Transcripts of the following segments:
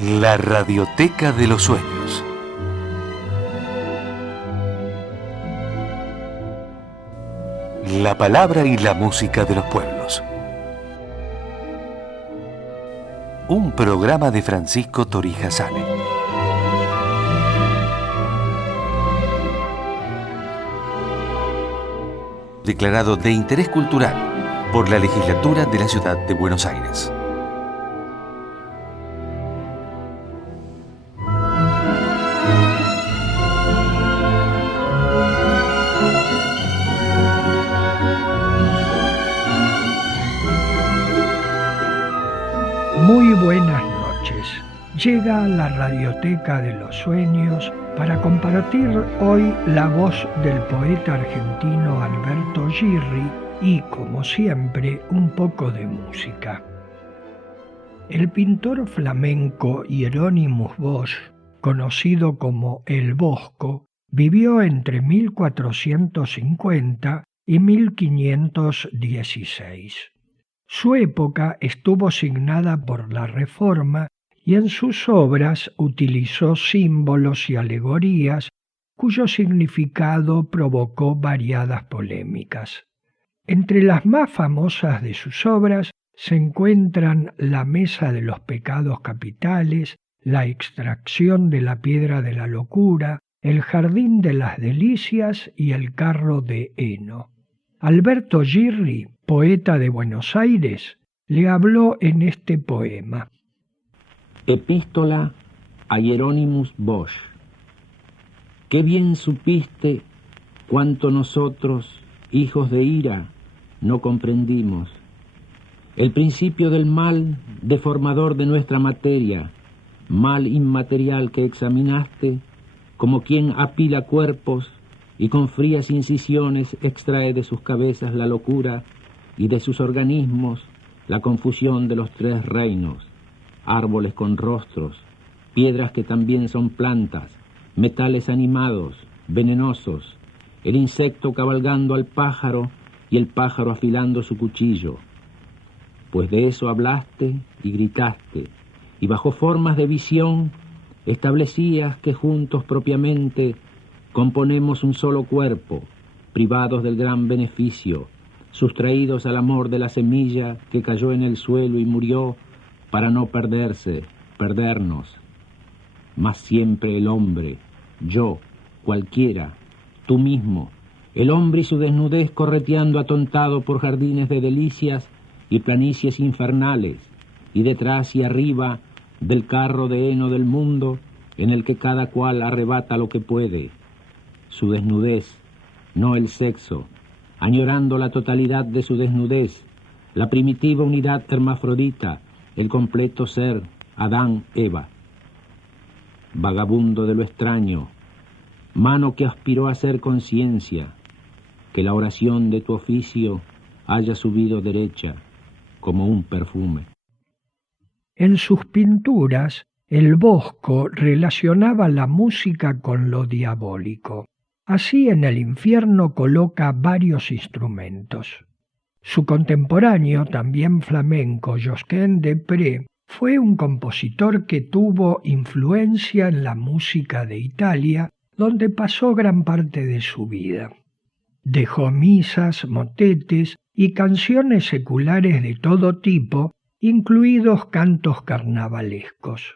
La Radioteca de los Sueños. La palabra y la música de los pueblos. Un programa de Francisco Torija Sane. Declarado de interés cultural por la Legislatura de la Ciudad de Buenos Aires. Muy buenas noches. Llega la Radioteca de los Sueños para compartir hoy la voz del poeta argentino Alberto Girri y, como siempre, un poco de música. El pintor flamenco Hieronymus Bosch, conocido como El Bosco, vivió entre 1450 y 1516. Su época estuvo signada por la Reforma y en sus obras utilizó símbolos y alegorías cuyo significado provocó variadas polémicas. Entre las más famosas de sus obras se encuentran La Mesa de los Pecados Capitales, La Extracción de la Piedra de la Locura, El Jardín de las Delicias y El Carro de heno. Alberto Girri, poeta de Buenos Aires, le habló en este poema. Epístola a Hieronymus Bosch. Qué bien supiste cuanto nosotros, hijos de ira, no comprendimos. El principio del mal deformador de nuestra materia, mal inmaterial que examinaste, como quien apila cuerpos y con frías incisiones extrae de sus cabezas la locura y de sus organismos la confusión de los tres reinos, árboles con rostros, piedras que también son plantas, metales animados, venenosos, el insecto cabalgando al pájaro y el pájaro afilando su cuchillo. Pues de eso hablaste y gritaste, y bajo formas de visión establecías que juntos propiamente componemos un solo cuerpo, privados del gran beneficio, sustraídos al amor de la semilla que cayó en el suelo y murió para no perdernos. Mas siempre el hombre, yo, cualquiera, tú mismo, el hombre y su desnudez correteando atontado por jardines de delicias y planicies infernales, y detrás y arriba del carro de heno del mundo en el que cada cual arrebata lo que puede. Su desnudez, no el sexo, añorando la totalidad de su desnudez, la primitiva unidad hermafrodita, el completo ser, Adán-Eva. Vagabundo de lo extraño, mano que aspiró a ser conciencia, que la oración de tu oficio haya subido derecha como un perfume. En sus pinturas, el Bosco relacionaba la música con lo diabólico. Así en el infierno coloca varios instrumentos. Su contemporáneo, también flamenco, Josquin des Prez, fue un compositor que tuvo influencia en la música de Italia, donde pasó gran parte de su vida. Dejó misas, motetes y canciones seculares de todo tipo, incluidos cantos carnavalescos.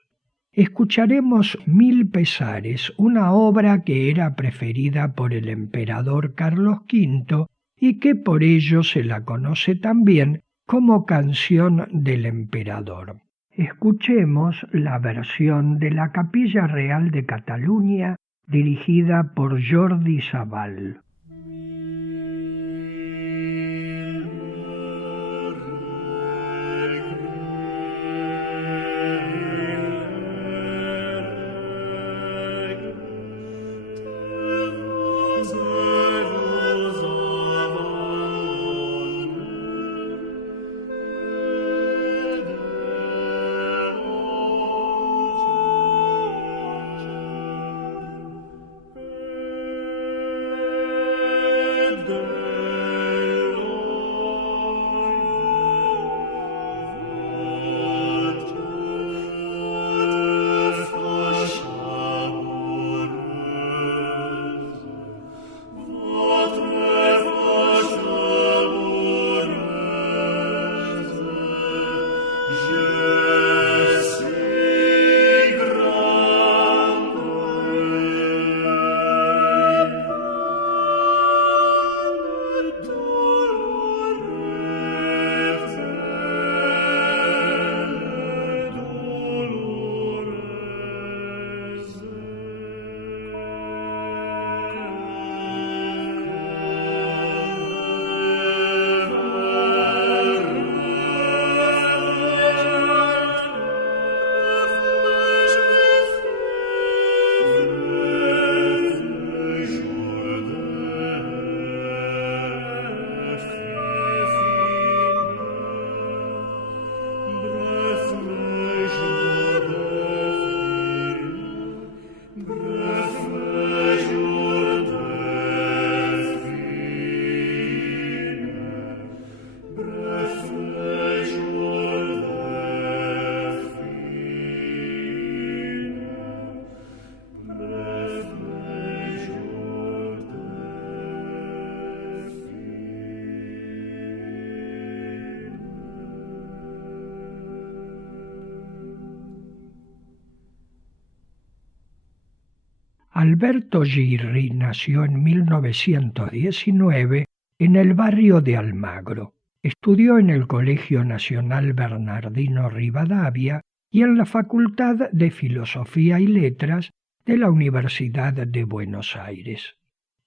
Escucharemos Mil Pesares, una obra que era preferida por el emperador Carlos V y que por ello se la conoce también como Canción del Emperador. Escuchemos la versión de la Capilla Real de Cataluña dirigida por Jordi Savall. Alberto Girri nació en 1919 en el barrio de Almagro. Estudió en el Colegio Nacional Bernardino Rivadavia y en la Facultad de Filosofía y Letras de la Universidad de Buenos Aires.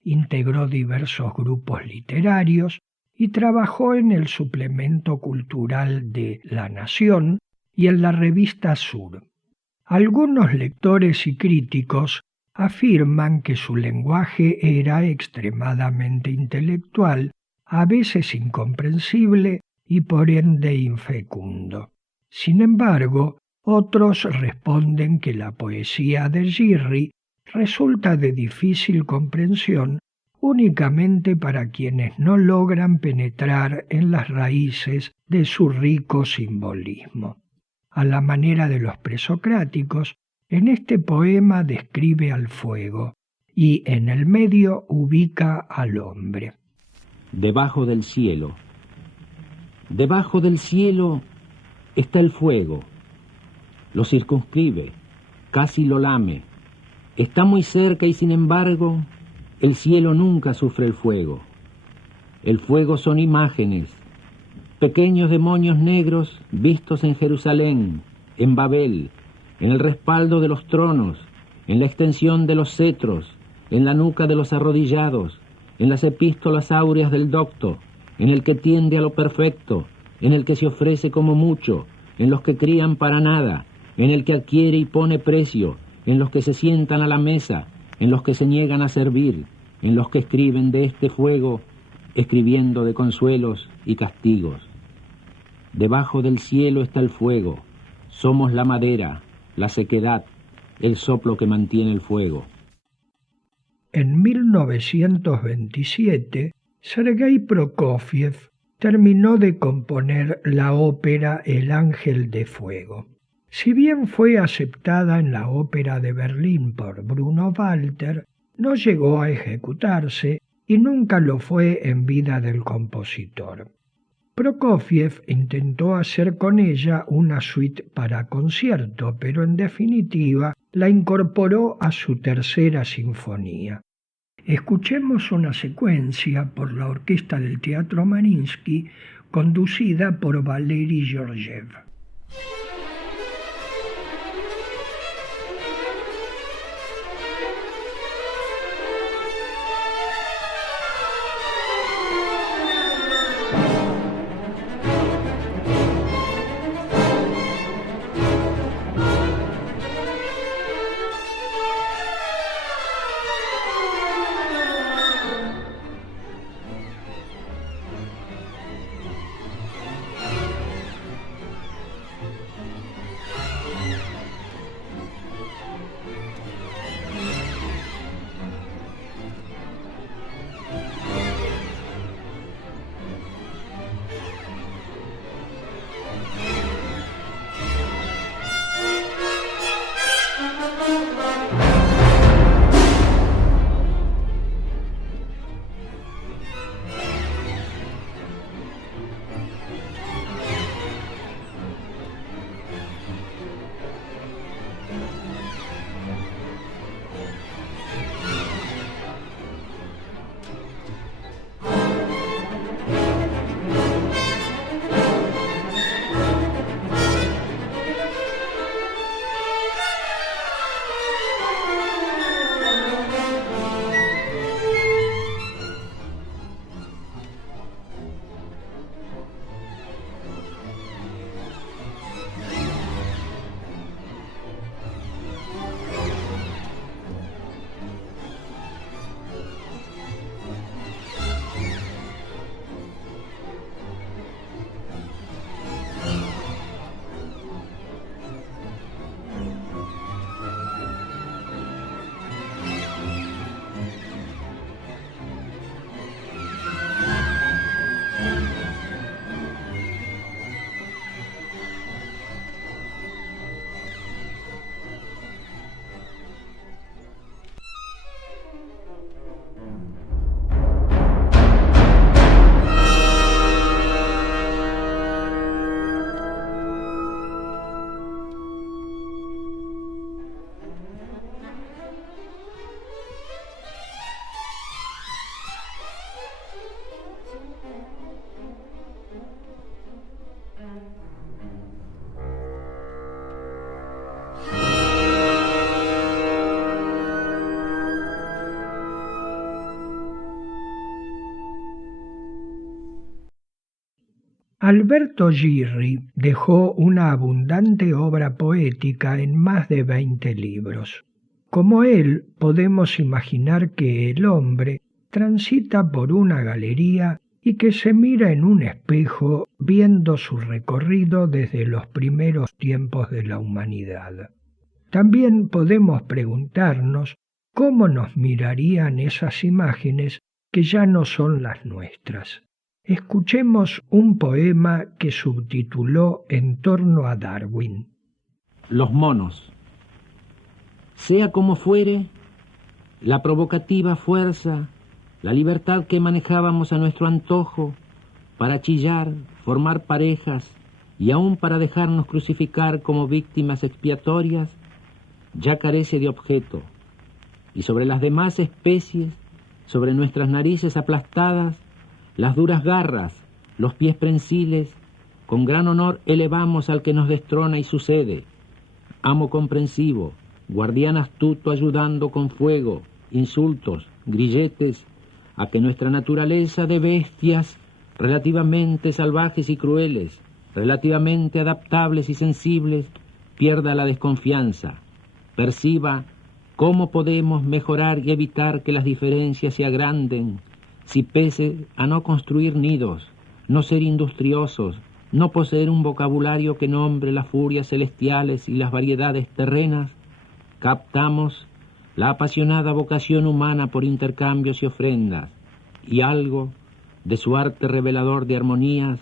Integró diversos grupos literarios y trabajó en el suplemento cultural de La Nación y en la revista Sur. Algunos lectores y críticos afirman que su lenguaje era extremadamente intelectual, a veces incomprensible y por ende infecundo. Sin embargo, otros responden que la poesía de Girri resulta de difícil comprensión únicamente para quienes no logran penetrar en las raíces de su rico simbolismo. A la manera de los presocráticos, en este poema describe al fuego y en el medio ubica al hombre. Debajo del cielo. Debajo del cielo está el fuego. Lo circunscribe, casi lo lame. Está muy cerca y sin embargo, el cielo nunca sufre el fuego. El fuego son imágenes, pequeños demonios negros vistos en Jerusalén, en Babel, en el respaldo de los tronos, en la extensión de los cetros, en la nuca de los arrodillados, en las epístolas áureas del docto, en el que tiende a lo perfecto, en el que se ofrece como mucho, en los que crían para nada, en el que adquiere y pone precio, en los que se sientan a la mesa, en los que se niegan a servir, en los que escriben de este fuego, escribiendo de consuelos y castigos. Debajo del cielo está el fuego, somos la madera, la sequedad, el soplo que mantiene el fuego. En 1927, Sergei Prokofiev terminó de componer la ópera El Ángel de Fuego. Si bien fue aceptada en la Ópera de Berlín por Bruno Walter, no llegó a ejecutarse y nunca lo fue en vida del compositor. Prokofiev intentó hacer con ella una suite para concierto, pero en definitiva la incorporó a su tercera sinfonía. Escuchemos una secuencia por la orquesta del Teatro Mariinsky, conducida por Valery Georgiev. Alberto Girri dejó una abundante obra poética en más de 20 libros. Como él, podemos imaginar que el hombre transita por una galería y que se mira en un espejo viendo su recorrido desde los primeros tiempos de la humanidad. También podemos preguntarnos cómo nos mirarían esas imágenes que ya no son las nuestras. Escuchemos un poema que subtituló En torno a Darwin. Los monos. Sea como fuere, la provocativa fuerza, la libertad que manejábamos a nuestro antojo para chillar, formar parejas y aún para dejarnos crucificar como víctimas expiatorias, ya carece de objeto, y sobre las demás especies, sobre nuestras narices aplastadas, las duras garras, los pies prensiles, con gran honor elevamos al que nos destrona y sucede, amo comprensivo, guardián astuto ayudando con fuego, insultos, grilletes, a que nuestra naturaleza de bestias relativamente salvajes y crueles, relativamente adaptables y sensibles, pierda la desconfianza, perciba cómo podemos mejorar y evitar que las diferencias se agranden, si pese a no construir nidos, no ser industriosos, no poseer un vocabulario que nombre las furias celestiales y las variedades terrenas, captamos la apasionada vocación humana por intercambios y ofrendas, y algo de su arte revelador de armonías,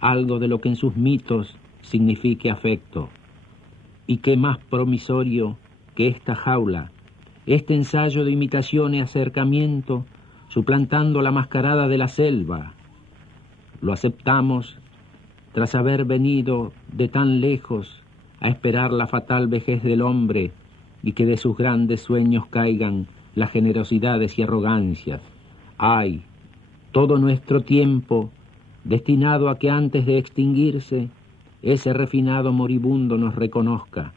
algo de lo que en sus mitos signifique afecto. Y qué más promisorio que esta jaula, este ensayo de imitación y acercamiento, suplantando la mascarada de la selva. Lo aceptamos tras haber venido de tan lejos a esperar la fatal vejez del hombre y que de sus grandes sueños caigan las generosidades y arrogancias. ¡Ay! Todo nuestro tiempo destinado a que antes de extinguirse ese refinado moribundo nos reconozca,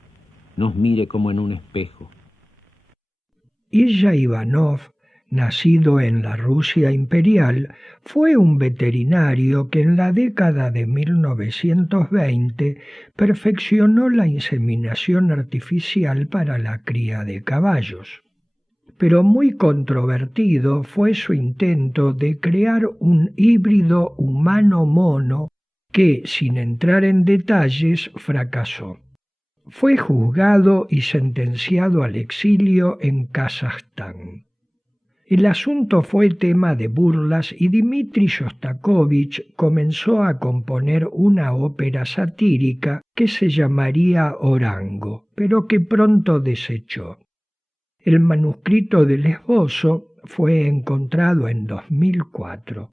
nos mire como en un espejo. Ilya Ivanov, nacido en la Rusia imperial, fue un veterinario que en la década de 1920 perfeccionó la inseminación artificial para la cría de caballos. Pero muy controvertido fue su intento de crear un híbrido humano-mono que, sin entrar en detalles, fracasó. Fue juzgado y sentenciado al exilio en Kazajstán. El asunto fue tema de burlas y Dmitri Shostakovich comenzó a componer una ópera satírica que se llamaría Orango, pero que pronto desechó. El manuscrito del esbozo fue encontrado en 2004.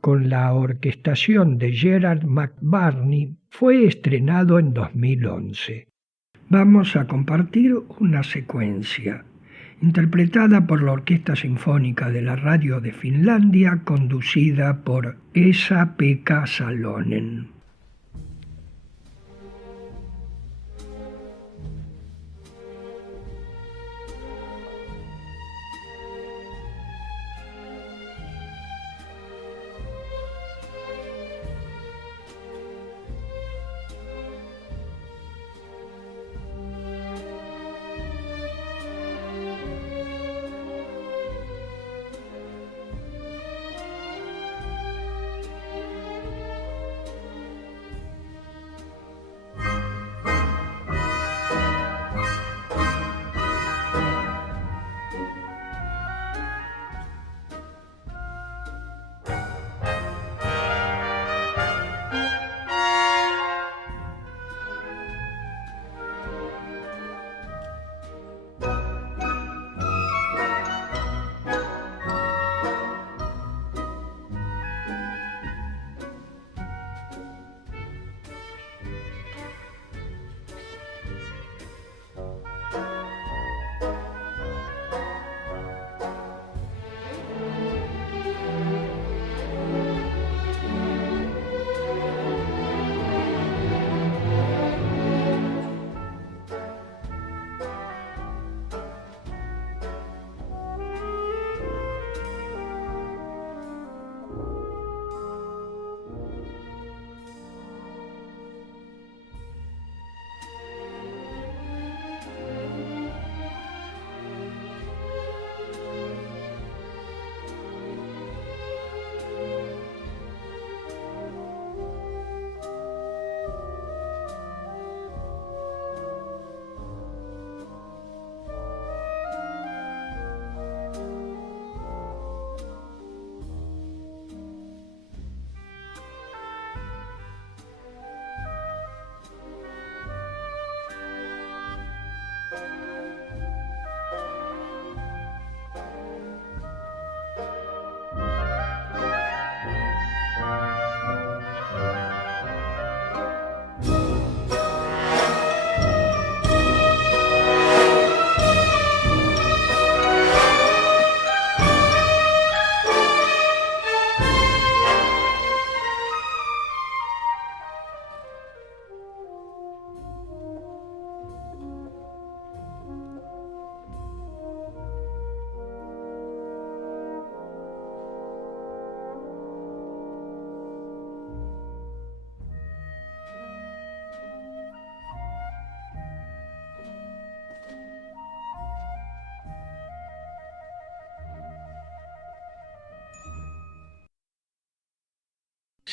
Con la orquestación de Gerard McBurney fue estrenado en 2011. Vamos a compartir una secuencia interpretada por la Orquesta Sinfónica de la Radio de Finlandia, conducida por Esa-Pekka Salonen.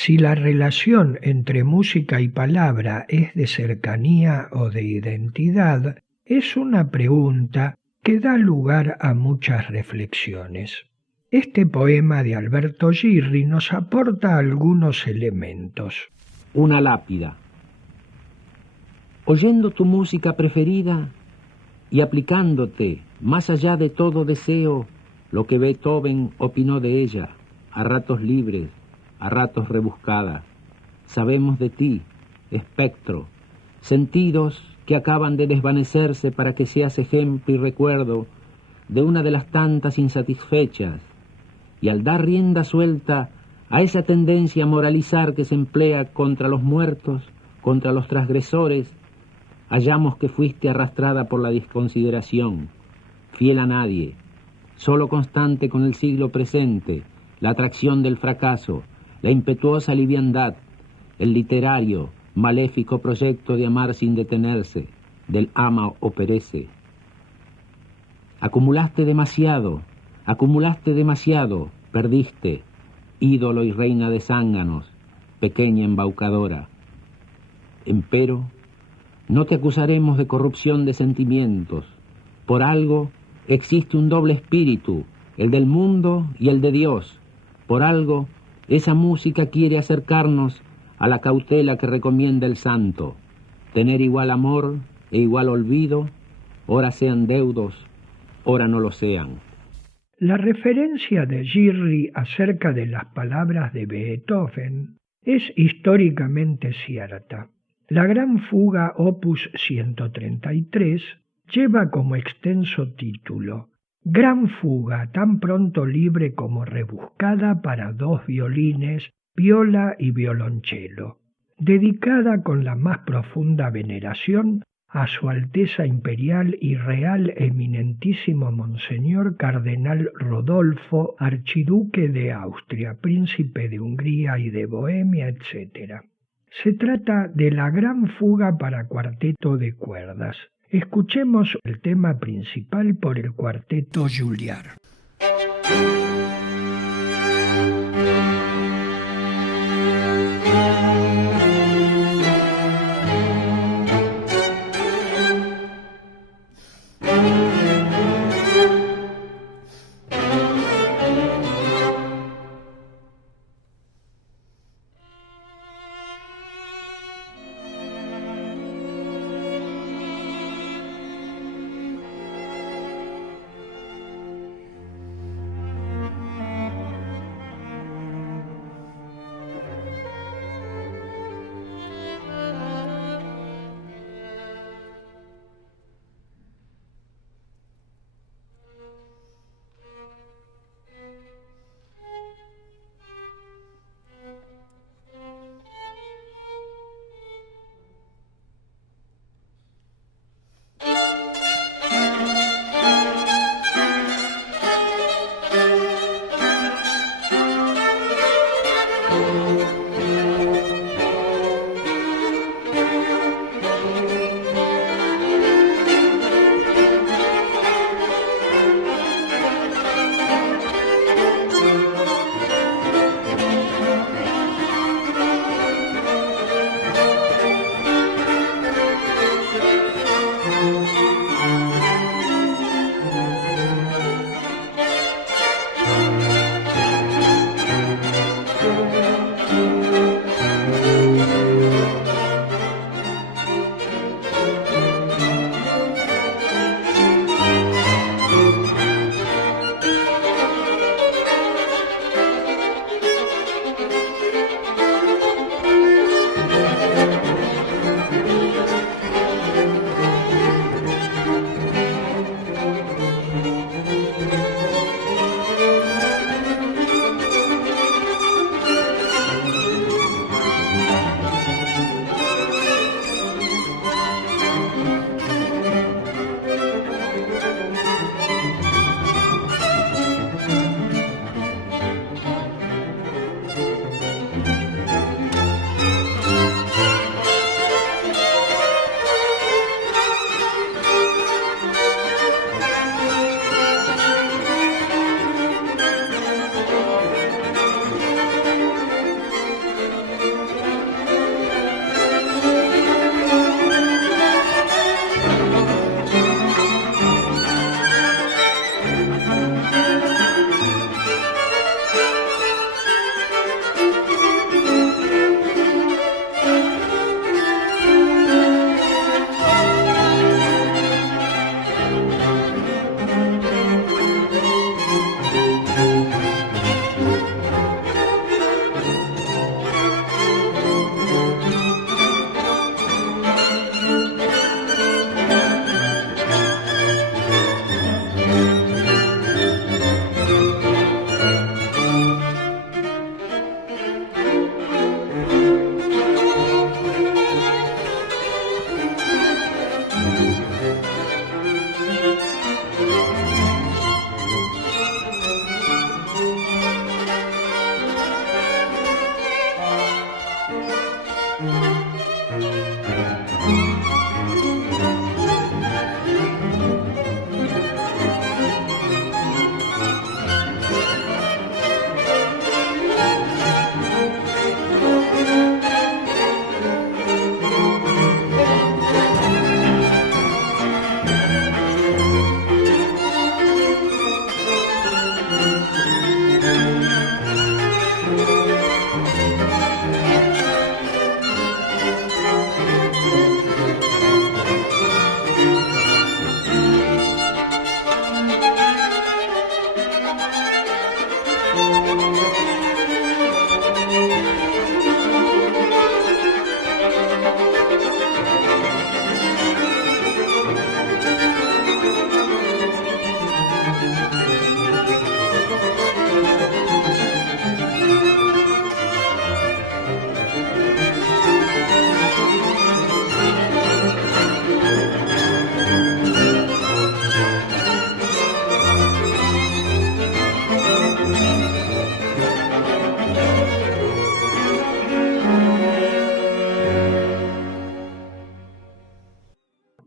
Si la relación entre música y palabra es de cercanía o de identidad, es una pregunta que da lugar a muchas reflexiones. Este poema de Alberto Girri nos aporta algunos elementos. Una lápida. Oyendo tu música preferida y aplicándote, más allá de todo deseo, lo que Beethoven opinó de ella, a ratos libres, a ratos rebuscada, sabemos de ti, espectro, sentidos que acaban de desvanecerse para que seas ejemplo y recuerdo de una de las tantas insatisfechas, y al dar rienda suelta a esa tendencia a moralizar que se emplea contra los muertos, contra los transgresores, hallamos que fuiste arrastrada por la desconsideración, fiel a nadie, solo constante con el siglo presente, la atracción del fracaso, la impetuosa liviandad, el literario, maléfico proyecto de amar sin detenerse, del ama o perece. Acumulaste demasiado, perdiste, ídolo y reina de zánganos, pequeña embaucadora. Empero, no te acusaremos de corrupción de sentimientos. Por algo existe un doble espíritu, el del mundo y el de Dios. Por algo, esa música quiere acercarnos a la cautela que recomienda el santo, tener igual amor e igual olvido, ora sean deudos, ora no lo sean. La referencia de Girri acerca de las palabras de Beethoven es históricamente cierta. La Gran Fuga Opus 133 lleva como extenso título Gran Fuga tan pronto libre como rebuscada para dos violines, viola y violonchelo, dedicada con la más profunda veneración a Su Alteza Imperial y Real Eminentísimo Monseñor Cardenal Rodolfo, Archiduque de Austria, Príncipe de Hungría y de Bohemia, etc. Se trata de la Gran Fuga para cuarteto de cuerdas. Escuchemos el tema principal por el cuarteto Juilliard.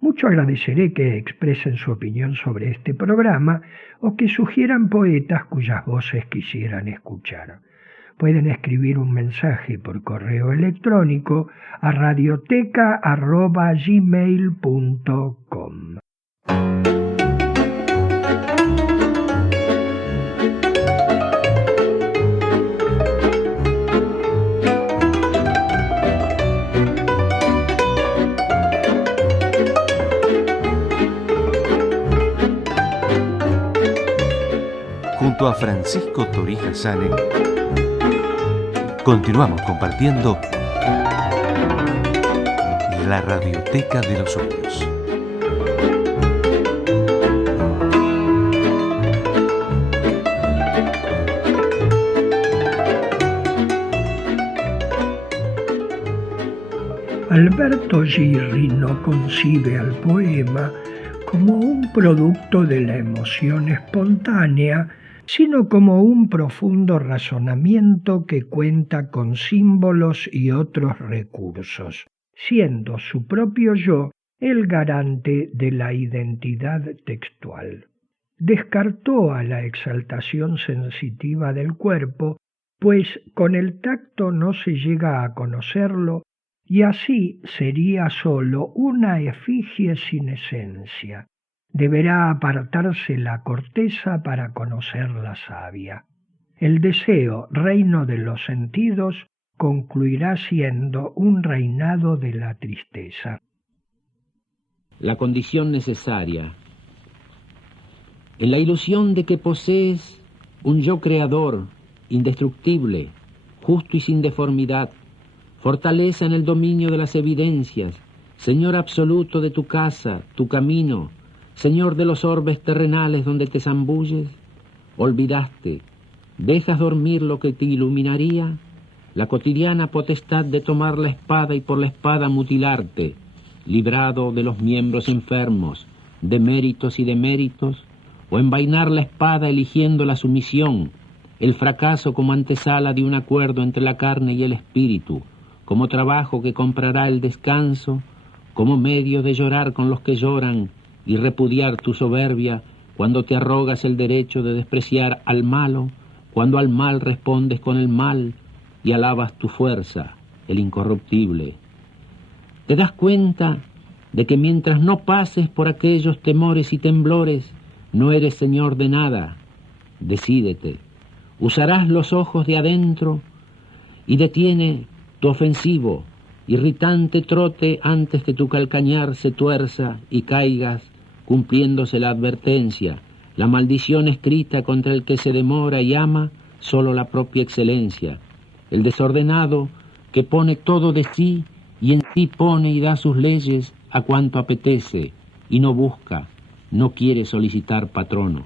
Mucho agradeceré que expresen su opinión sobre este programa o que sugieran poetas cuyas voces quisieran escuchar. Pueden escribir un mensaje por correo electrónico a radioteca@gmail.com. Junto a Francisco Torija Sane, continuamos compartiendo la Radioteca de los Sueños. Alberto Girri no concibe al poema como un producto de la emoción espontánea, sino como un profundo razonamiento que cuenta con símbolos y otros recursos, siendo su propio yo el garante de la identidad textual. Descartó a la exaltación sensitiva del cuerpo, pues con el tacto no se llega a conocerlo, y así sería sólo una efigie sin esencia. Deberá apartarse la corteza para conocer la savia. El deseo, reino de los sentidos, concluirá siendo un reinado de la tristeza. La condición necesaria. En la ilusión de que posees un yo creador, indestructible, justo y sin deformidad, fortaleza en el dominio de las evidencias, Señor absoluto de tu casa, tu camino, Señor de los orbes terrenales donde te zambulles, olvidaste, dejas dormir lo que te iluminaría, la cotidiana potestad de tomar la espada y por la espada mutilarte, librado de los miembros enfermos, de méritos y deméritos, o envainar la espada eligiendo la sumisión, el fracaso como antesala de un acuerdo entre la carne y el espíritu, como trabajo que comprará el descanso, como medio de llorar con los que lloran y repudiar tu soberbia cuando te arrogas el derecho de despreciar al malo, cuando al mal respondes con el mal y alabas tu fuerza, el incorruptible. ¿Te das cuenta de que mientras no pases por aquellos temores y temblores, no eres señor de nada? Decídete, usarás los ojos de adentro y detiene tu ofensivo, irritante trote antes que tu calcañar se tuerza y caigas, cumpliéndose la advertencia, la maldición escrita contra el que se demora y ama solo la propia excelencia, el desordenado que pone todo de sí y en sí pone y da sus leyes a cuanto apetece y no busca, no quiere solicitar patrono.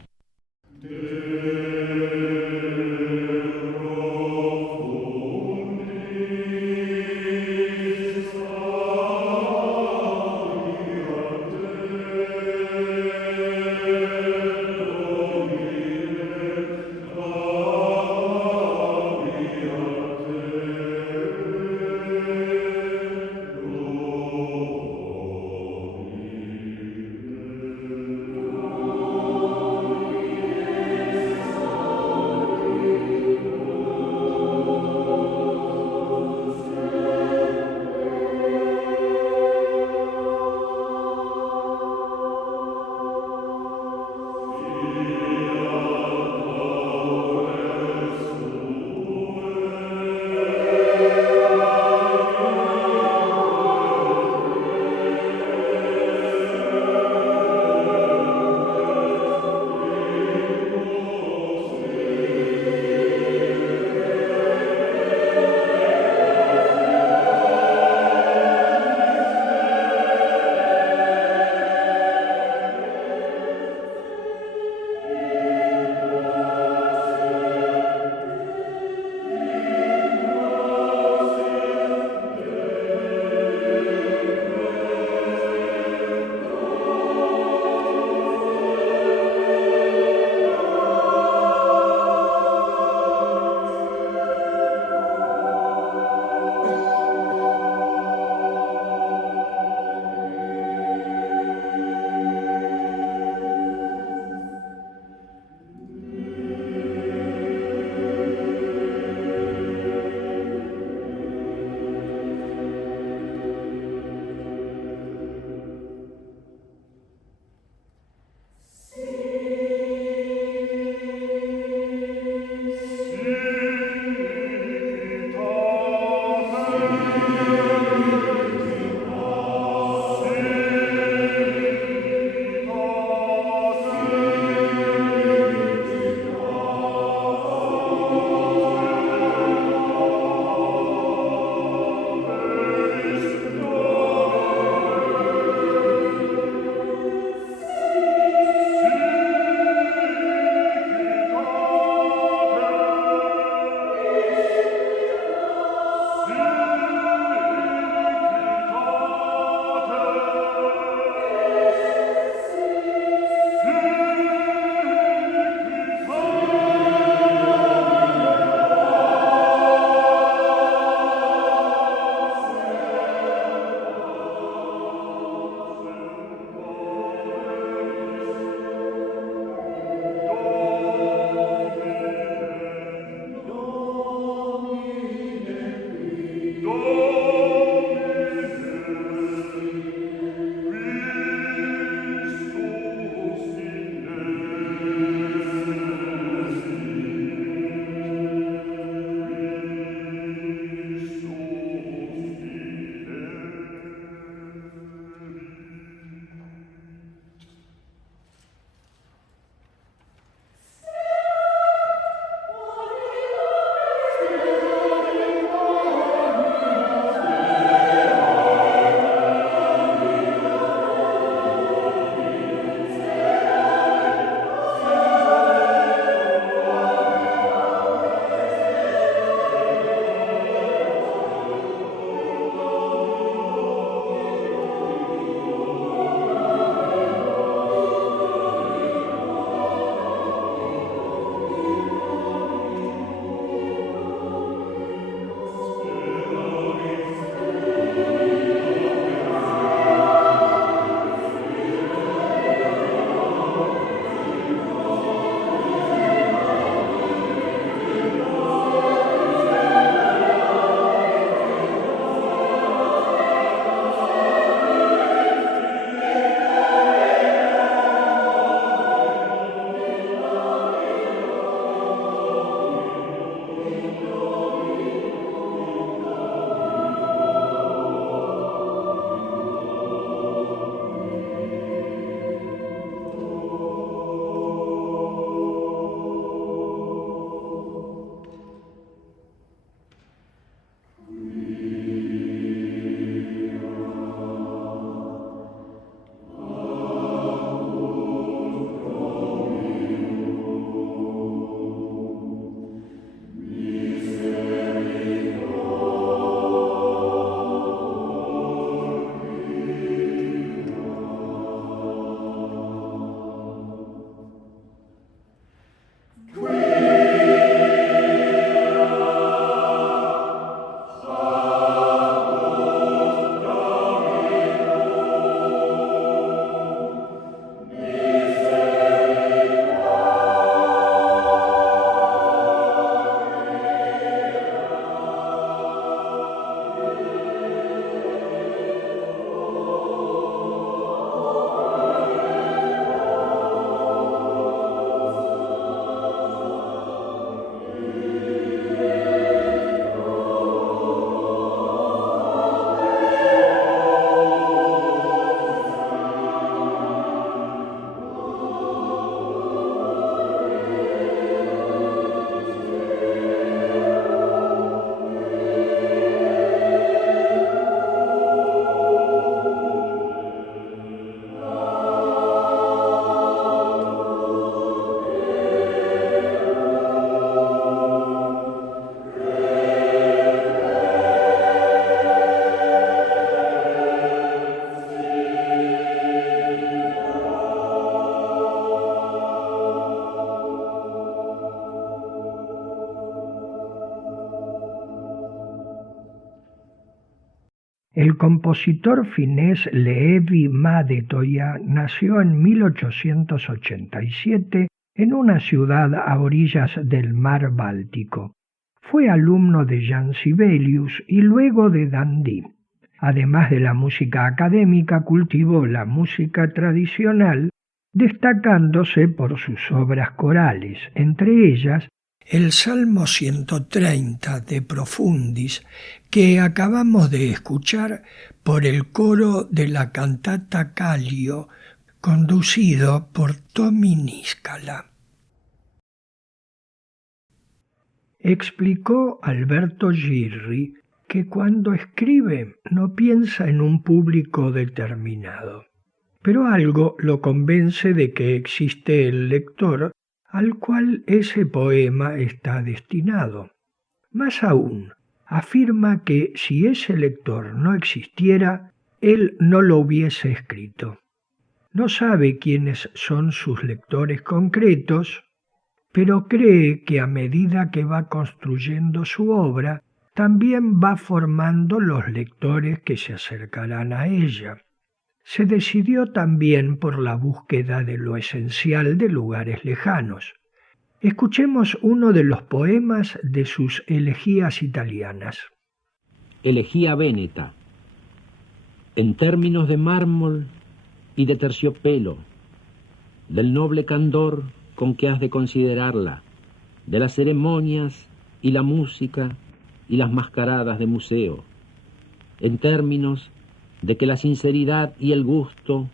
El compositor finés Leevi Madetoja nació en 1887 en una ciudad a orillas del mar Báltico. Fue alumno de Jan Sibelius y luego de Dundee. Además de la música académica, cultivó la música tradicional, destacándose por sus obras corales, entre ellas el Salmo 130 de Profundis, que acabamos de escuchar por el coro de la cantata Kallio, conducido por Tommy Niskala. Explicó Alberto Girri que cuando escribe no piensa en un público determinado, pero algo lo convence de que existe el lector al cual ese poema está destinado. Más aún, afirma que si ese lector no existiera, él no lo hubiese escrito. No sabe quiénes son sus lectores concretos, pero cree que a medida que va construyendo su obra, también va formando los lectores que se acercarán a ella. Se decidió también por la búsqueda de lo esencial de lugares lejanos. Escuchemos uno de los poemas de sus elegías italianas. Elegía Véneta. En términos de mármol y de terciopelo, del noble candor con que has de considerarla, de las ceremonias y la música y las mascaradas de museo, en términos de que la sinceridad y el gusto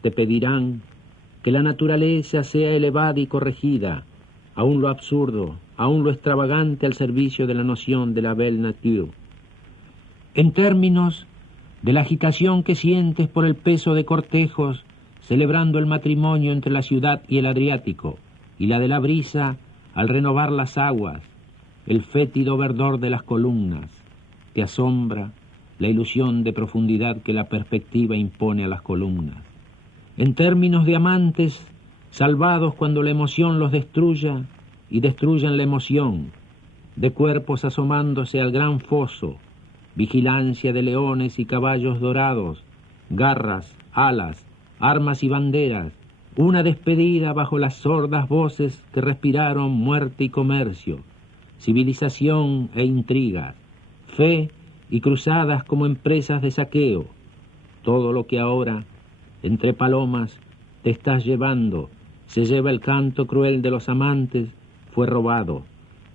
te pedirán que la naturaleza sea elevada y corregida, aun lo absurdo, aun lo extravagante al servicio de la noción de la belle nature. En términos de la agitación que sientes por el peso de cortejos, celebrando el matrimonio entre la ciudad y el Adriático, y la de la brisa al renovar las aguas, el fétido verdor de las columnas, te asombra la ilusión de profundidad que la perspectiva impone a las columnas. En términos de amantes, salvados cuando la emoción los destruya y destruyan la emoción, de cuerpos asomándose al gran foso, vigilancia de leones y caballos dorados, garras, alas, armas y banderas, una despedida bajo las sordas voces que respiraron muerte y comercio, civilización e intrigas, fe y cruzadas como empresas de saqueo. Todo lo que ahora, entre palomas, te estás llevando, se lleva el canto cruel de los amantes, fue robado.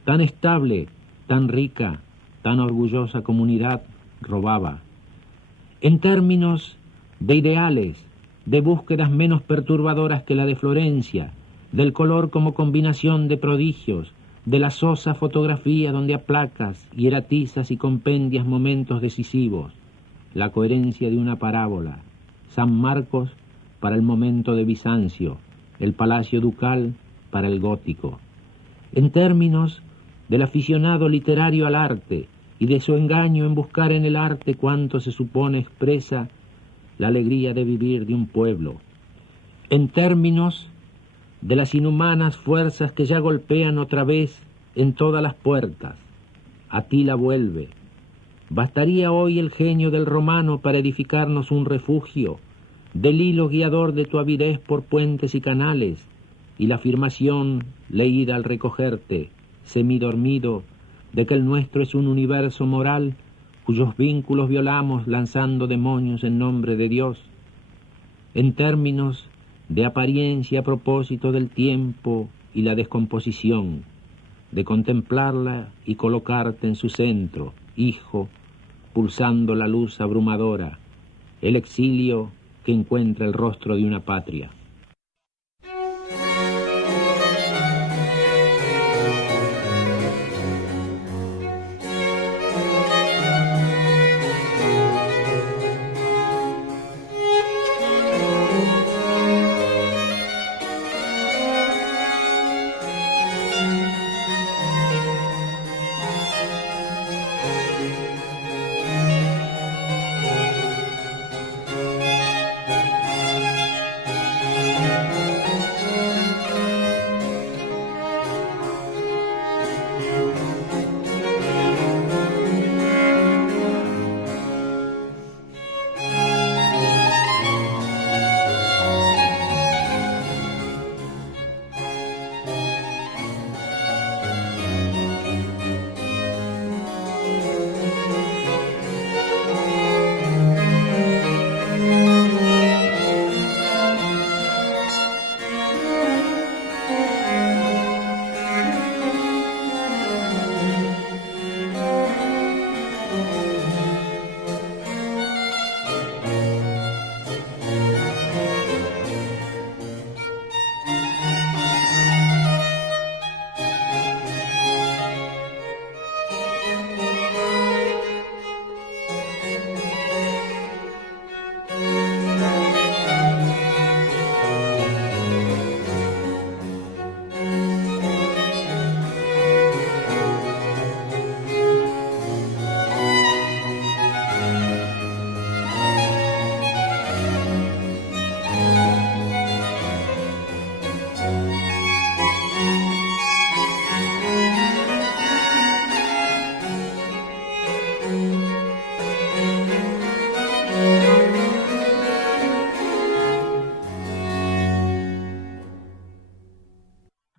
Tan estable, tan rica, tan orgullosa comunidad robaba. En términos de ideales, de búsquedas menos perturbadoras que la de Florencia, del color como combinación de prodigios, de la sosa fotografía donde aplacas, hieratizas y compendias momentos decisivos, la coherencia de una parábola, San Marcos para el momento de Bizancio, el Palacio Ducal para el gótico. En términos del aficionado literario al arte y de su engaño en buscar en el arte cuanto se supone expresa la alegría de vivir de un pueblo. En términos de las inhumanas fuerzas que ya golpean otra vez en todas las puertas. Atila vuelve. ¿Bastaría hoy el genio del romano para edificarnos un refugio, del hilo guiador de tu avidez por puentes y canales, y la afirmación leída al recogerte, semidormido, de que el nuestro es un universo moral cuyos vínculos violamos lanzando demonios en nombre de Dios? En términos de apariencia a propósito del tiempo y la descomposición, de contemplarla y colocarte en su centro, hijo, pulsando la luz abrumadora, el exilio que encuentra el rostro de una patria.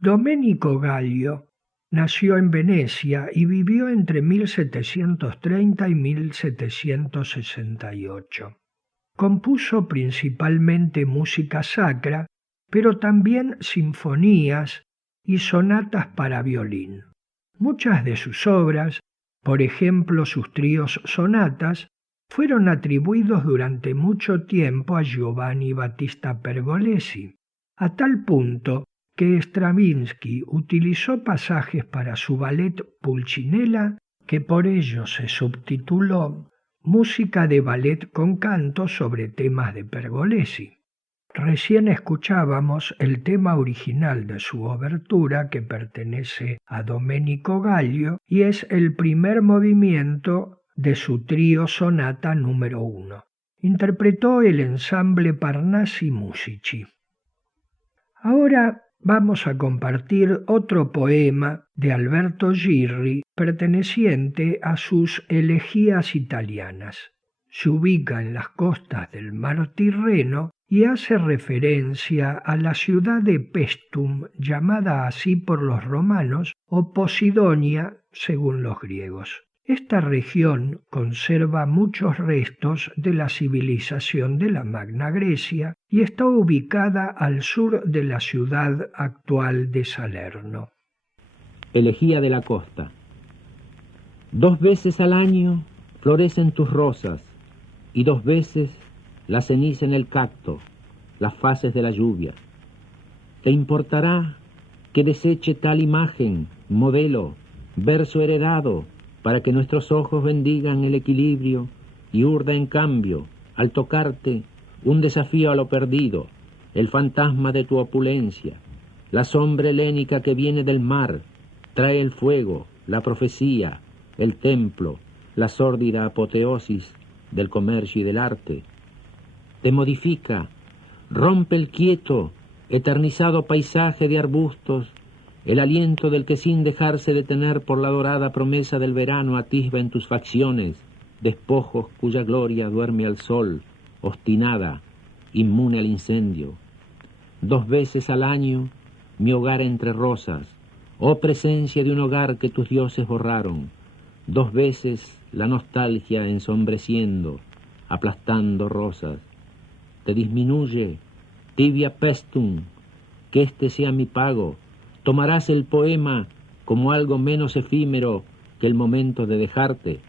Domenico Gallio nació en Venecia y vivió entre 1730 y 1768. Compuso principalmente música sacra, pero también sinfonías y sonatas para violín. Muchas de sus obras, por ejemplo sus tríos sonatas, fueron atribuidos durante mucho tiempo a Giovanni Battista Pergolesi, a tal punto que Stravinsky utilizó pasajes para su ballet Pulcinella, que por ello se subtituló Música de ballet con canto sobre temas de Pergolesi. Recién escuchábamos el tema original de su obertura, que pertenece a Domenico Gallio y es el primer movimiento de su trío sonata número 1. Interpretó el ensamble Parnassi Musici. Ahora vamos a compartir otro poema de Alberto Girri perteneciente a sus elegías italianas. Se ubica en las costas del mar Tirreno y hace referencia a la ciudad de Paestum, llamada así por los romanos, o Posidonia según los griegos. Esta región conserva muchos restos de la civilización de la Magna Grecia y está ubicada al sur de la ciudad actual de Salerno. Elegía de la costa. 2 veces al año florecen tus rosas, y 2 veces la ceniza en el cacto, las fases de la lluvia. ¿Te importará que deseche tal imagen, modelo, verso heredado, para que nuestros ojos bendigan el equilibrio y urda en cambio, al tocarte, un desafío a lo perdido, el fantasma de tu opulencia, la sombra helénica que viene del mar, trae el fuego, la profecía, el templo, la sórdida apoteosis del comercio y del arte? Te modifica, rompe el quieto, eternizado paisaje de arbustos, el aliento del que sin dejarse detener por la dorada promesa del verano atisba en tus facciones, despojos cuya gloria duerme al sol, obstinada, inmune al incendio. 2 veces al año, mi hogar entre rosas, oh presencia de un hogar que tus dioses borraron. 2 veces la nostalgia ensombreciendo, aplastando rosas. Te disminuye, tibia Paestum, que este sea mi pago. Tomarás el poema como algo menos efímero que el momento de dejarte.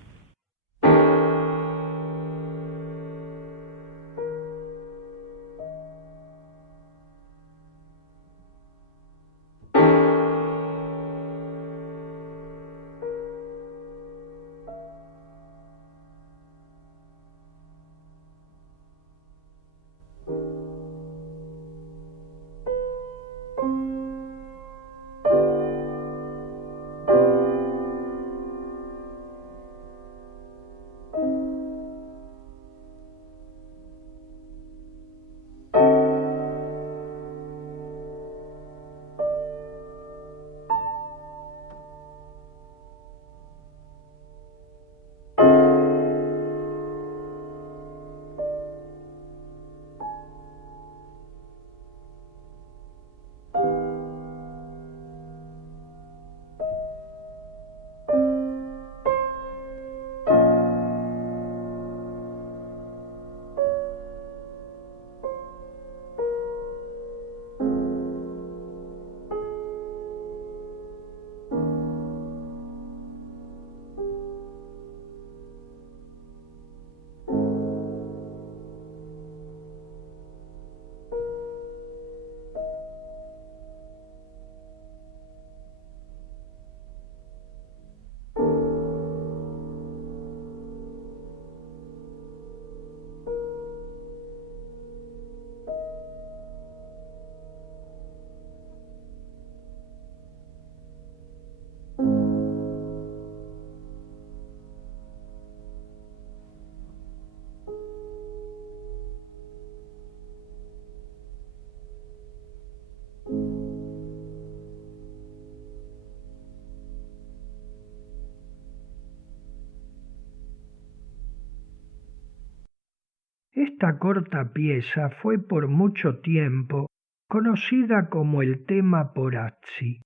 Esta corta pieza fue por mucho tiempo conocida como el tema Porazzi,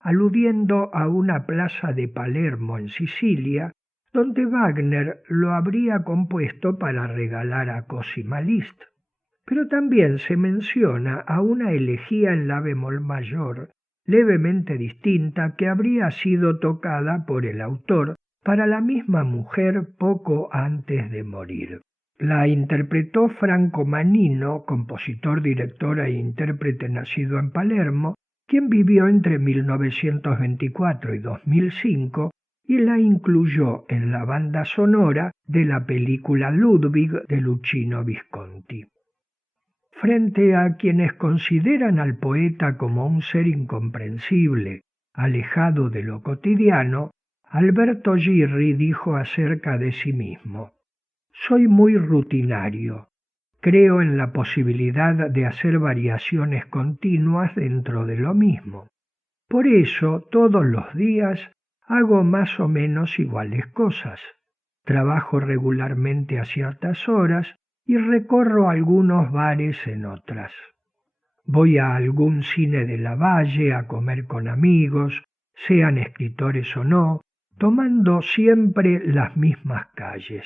aludiendo a una plaza de Palermo en Sicilia, donde Wagner lo habría compuesto para regalar a Cosima Liszt. Pero también se menciona a una elegía en la bemol mayor, levemente distinta, que habría sido tocada por el autor para la misma mujer poco antes de morir. La interpretó Franco Manino, compositor, director e intérprete nacido en Palermo, quien vivió entre 1924 y 2005 y la incluyó en la banda sonora de la película Ludwig de Luchino Visconti. Frente a quienes consideran al poeta como un ser incomprensible, alejado de lo cotidiano, Alberto Girri dijo acerca de sí mismo: «Soy muy rutinario. Creo en la posibilidad de hacer variaciones continuas dentro de lo mismo. Por eso, todos los días hago más o menos iguales cosas. Trabajo regularmente a ciertas horas y recorro algunos bares en otras. Voy a algún cine de la Valle a comer con amigos, sean escritores o no, tomando siempre las mismas calles».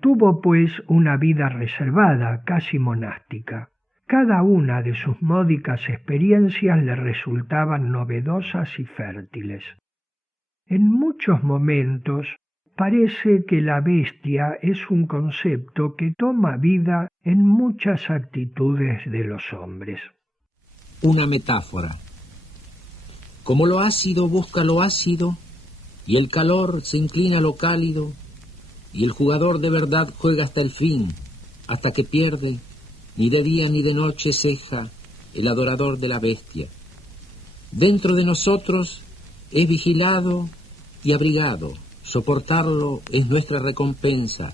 Tuvo pues una vida reservada, casi monástica. Cada una de sus módicas experiencias le resultaban novedosas y fértiles. En muchos momentos parece que la bestia es un concepto que toma vida en muchas actitudes de los hombres. Una metáfora. Como lo ácido busca lo ácido, y el calor se inclina a lo cálido, y el jugador de verdad juega hasta el fin, hasta que pierde, ni de día ni de noche ceja el adorador de la bestia. Dentro de nosotros es vigilado y abrigado, soportarlo es nuestra recompensa,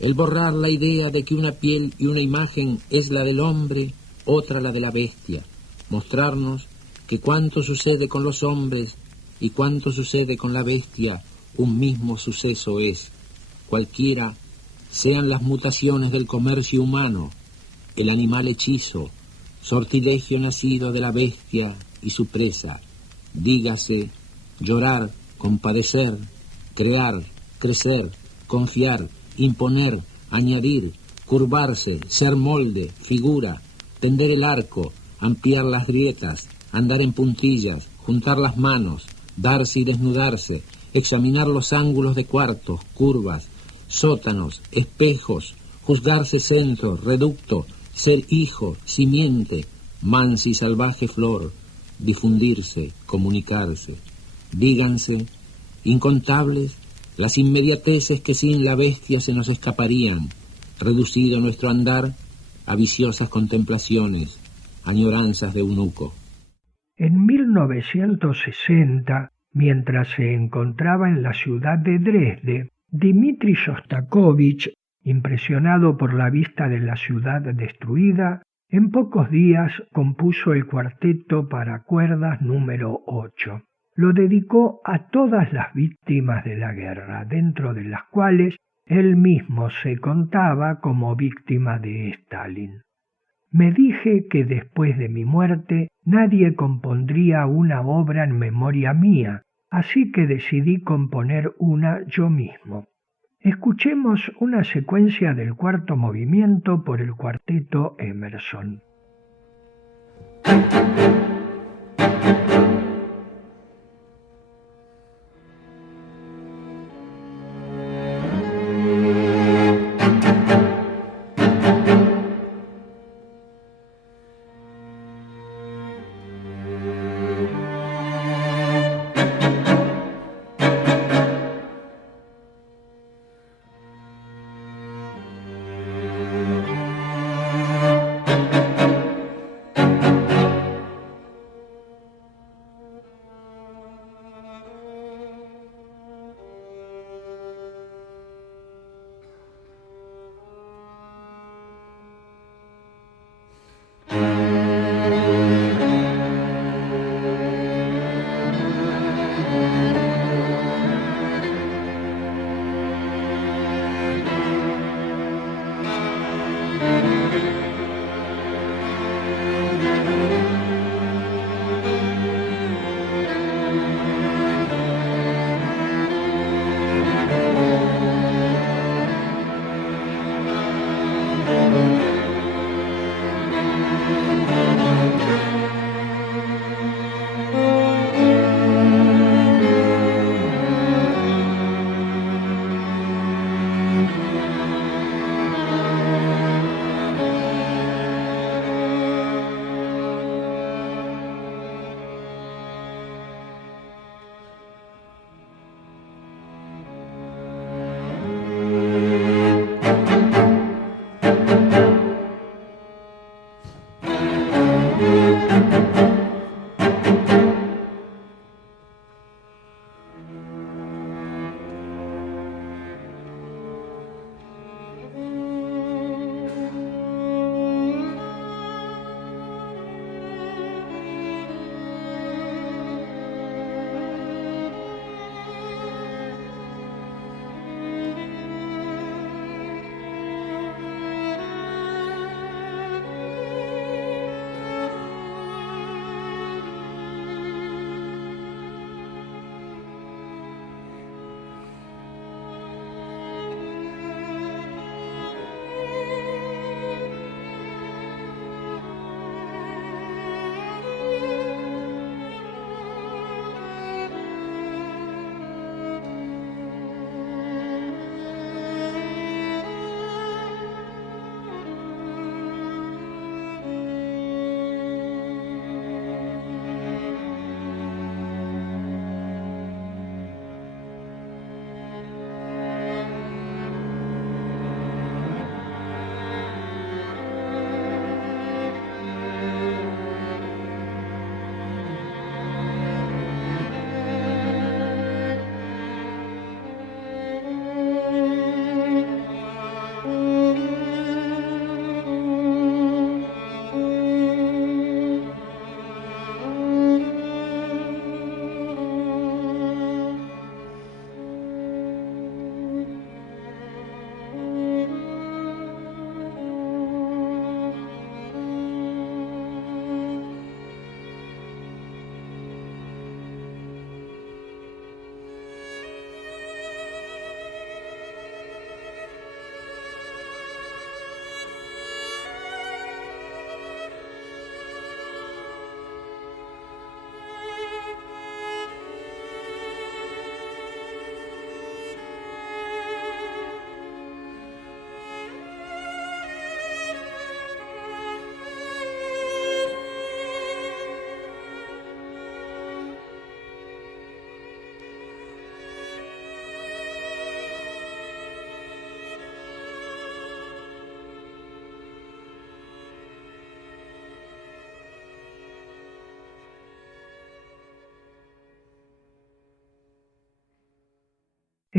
el borrar la idea de que una piel y una imagen es la del hombre, otra la de la bestia, mostrarnos que cuanto sucede con los hombres y cuanto sucede con la bestia, un mismo suceso es. Cualquiera sean las mutaciones del comercio humano, el animal hechizo, sortilegio nacido de la bestia y su presa, dígase, llorar, compadecer, crear, crecer, confiar, imponer, añadir, curvarse, ser molde, figura, tender el arco, ampliar las grietas, andar en puntillas, juntar las manos, darse y desnudarse, examinar los ángulos de cuartos, curvas, sótanos, espejos, juzgarse centro, reducto, ser hijo, simiente, mansa y salvaje flor, difundirse, comunicarse. Díganse, incontables, las inmediateces que sin la bestia se nos escaparían, reducido nuestro andar a viciosas contemplaciones, añoranzas de eunuco. En 1960, mientras se encontraba en la ciudad de Dresde, Dmitri Shostakovich, impresionado por la vista de la ciudad destruida, en pocos días compuso el cuarteto para cuerdas número 8. Lo dedicó a todas las víctimas de la guerra, dentro de las cuales él mismo se contaba como víctima de Stalin. Me dije que después de mi muerte nadie compondría una obra en memoria mía, así que decidí componer una yo mismo. Escuchemos una secuencia del cuarto movimiento por el cuarteto Emerson.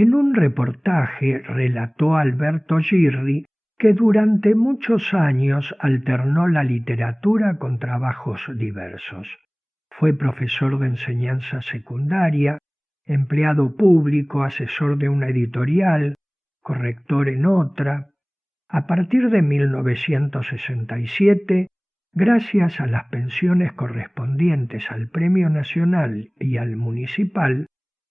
En un reportaje relató Alberto Girri que durante muchos años alternó la literatura con trabajos diversos. Fue profesor de enseñanza secundaria, empleado público, asesor de una editorial, corrector en otra. A partir de 1967, gracias a las pensiones correspondientes al Premio Nacional y al Municipal,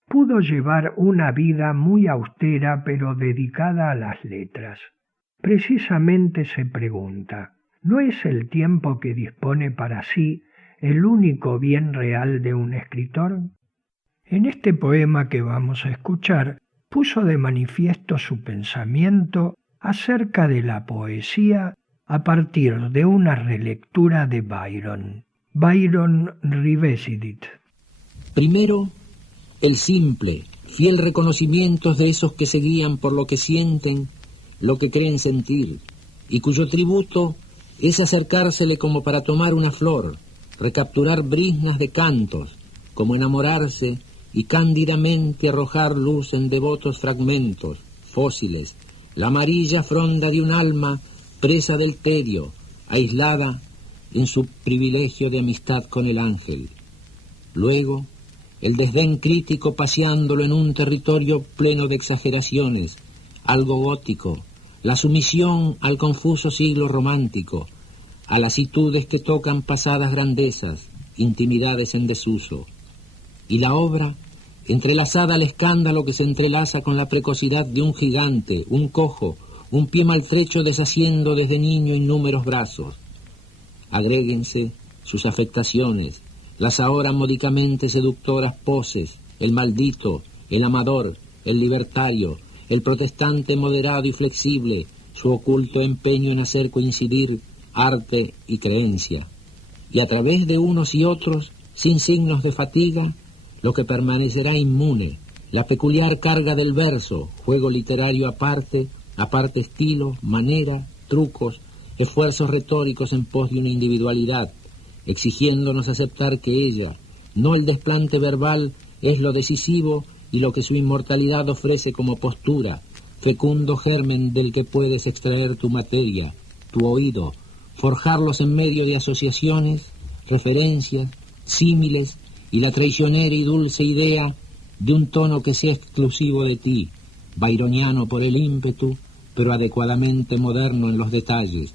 pudo llevar una vida muy austera pero dedicada a las letras. Precisamente se pregunta, ¿no es el tiempo que dispone para sí el único bien real de un escritor? En este poema que vamos a escuchar, puso de manifiesto su pensamiento acerca de la poesía a partir de una relectura de Byron. Byron Revisited. Primero, el simple, fiel reconocimiento de esos que se guían por lo que sienten, lo que creen sentir, y cuyo tributo es acercársele como para tomar una flor, recapturar briznas de cantos, como enamorarse y cándidamente arrojar luz en devotos fragmentos, fósiles, la amarilla fronda de un alma presa del tedio, aislada en su privilegio de amistad con el ángel. Luego, el desdén crítico paseándolo en un territorio pleno de exageraciones, algo gótico, la sumisión al confuso siglo romántico, a lasitudes que tocan pasadas grandezas, intimidades en desuso. Y la obra, entrelazada al escándalo que se entrelaza con la precocidad de un gigante, un cojo, un pie maltrecho deshaciendo desde niño innúmeros brazos. agréguense sus afectaciones, las ahora módicamente seductoras poses, el maldito, el amador, el libertario, el protestante moderado y flexible, su oculto empeño en hacer coincidir arte y creencia. Y a través de unos y otros, sin signos de fatiga, lo que permanecerá inmune, la peculiar carga del verso, juego literario aparte estilo, manera, trucos, esfuerzos retóricos en pos de una individualidad, exigiéndonos aceptar que ella, no el desplante verbal, es lo decisivo y lo que su inmortalidad ofrece como postura, fecundo germen del que puedes extraer tu materia, tu oído, forjarlos en medio de asociaciones, referencias, símiles y la traicionera y dulce idea de un tono que sea exclusivo de ti, byroniano por el ímpetu, pero adecuadamente moderno en los detalles,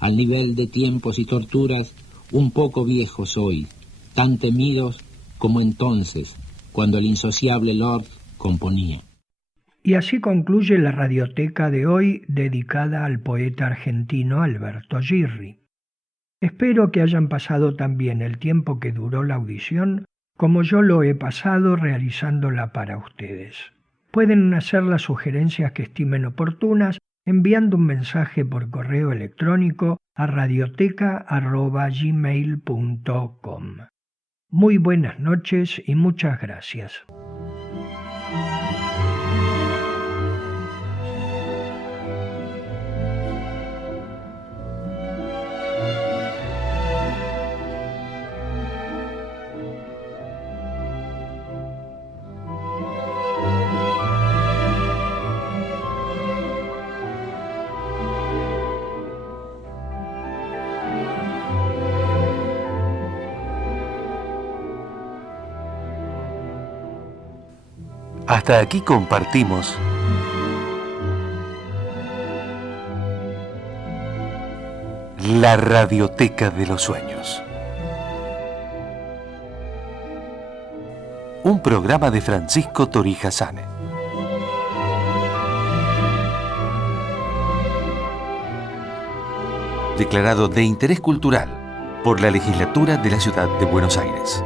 al nivel de tiempos y torturas un poco viejos hoy, tan temidos como entonces, cuando el insociable Lord componía. Y así concluye la radioteca de hoy dedicada al poeta argentino Alberto Girri. Espero que hayan pasado también el tiempo que duró la audición como yo lo he pasado realizándola para ustedes. Pueden hacer las sugerencias que estimen oportunas enviando un mensaje por correo electrónico a radioteca@gmail.com. Muy buenas noches y muchas gracias. Hasta aquí compartimos la Radioteca de los Sueños. Un programa de Francisco Torija Sane. Declarado de interés cultural por la Legislatura de la Ciudad de Buenos Aires.